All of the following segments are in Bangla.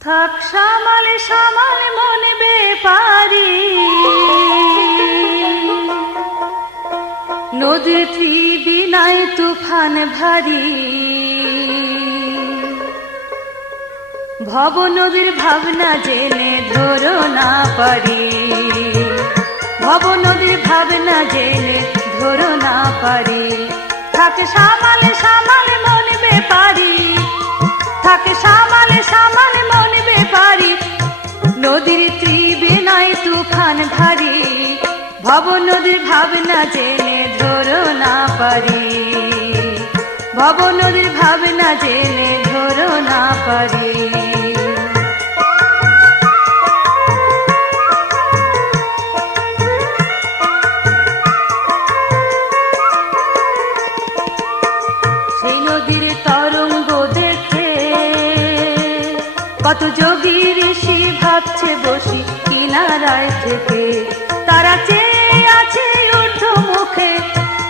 থাক সামালে সামালে মনে বেপারি। নদীর ত্রিবিনায় তুফান ভারী। ভব নদীর ভাবনা জেনে ধরো না পারি। ভব নদীর ভাবনা জেনে ধরো না পারি। থাকে সামালে সামালে মনে বেপারি। থাকে সামালে সামালে জেনে ধরো না পারি। ভব নদীর ভাবনা জেনে ধরো না পারি। কত যোগী ঋষি ভাবছে বসি কিনারায় থেকে। তারা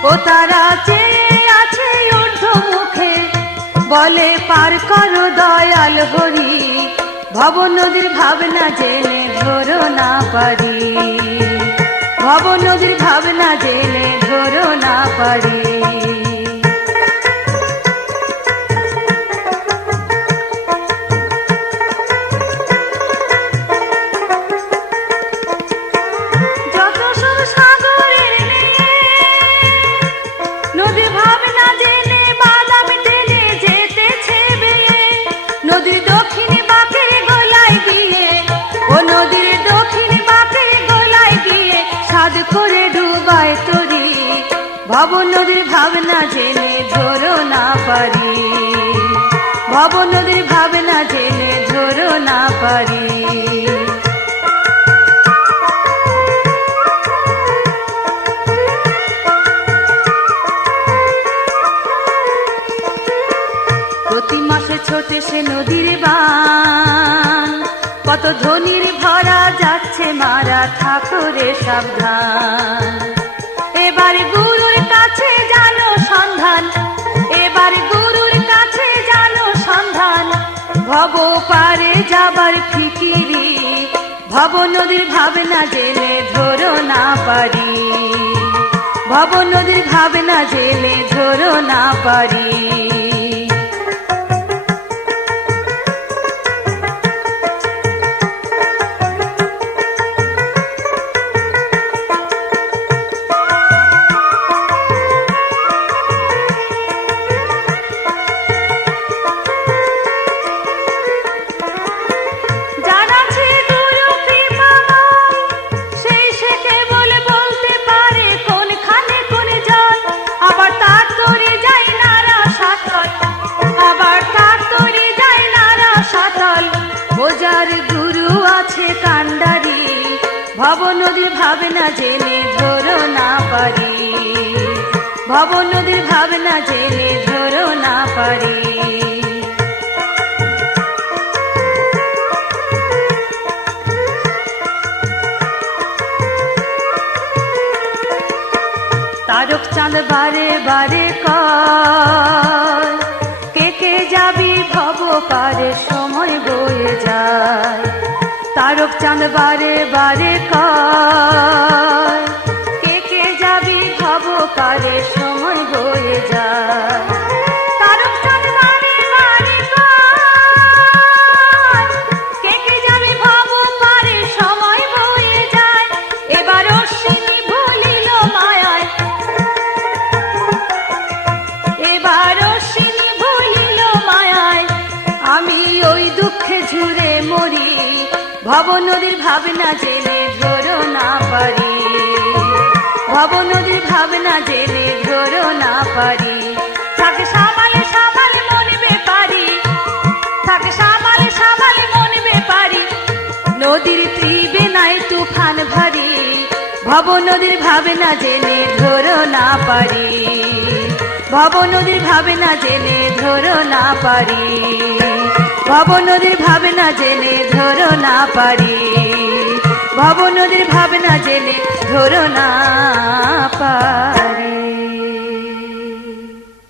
ও তারা চেয়ে আছে ঊর্ধ্ব মুখে বলে পার করো দয়াল হরি। ভব নদীর ভাবনা জেনে ধরো না পারি। ভাবনা জেনে ধরো না পারি। ভব নদীর ভাবনা জেনে ধরো না পারি। প্রতি মাসে ছোটে সে নদীর বান। কত ধনির ভরা যাচ্ছে মারা ঠাকুরে সাবধান। ভব পারে যাবার ফিকিরি ভব নদীর ভাবনা জেলে ধরো না পারি। ভব নদীর ভাবনা জেলে ধরো না পারি। আছে কান্ডারি ভব নদীর ভাবনা জেনে ধরো না পারি। ভব নদীর ভাবনা জেনে ধরো না পারি। তারক চাঁদ বারে বারে কয় তারক চাঁদ বারে বারে কয় ভব নদীর ভাবনা জেনে ধরো না পারি। ভব নদীর ভাবনা জেনে ধরো না পারি। থাকে সামালে সামালে মনে বেপারি থাকে সামালে সামালে মনে বেপারি নদীর ত্রিবেণায় তুফান ভারী। ভব নদীর ভাবনা জেনে ধরো না পারি। ভব নদীর ভাবনা জেনে ধরো না পারি। ভব নদীর ভাবনা জেনে ধরো না পারি। ভব নদীর ভাবনা জেলে ধরো না পারি।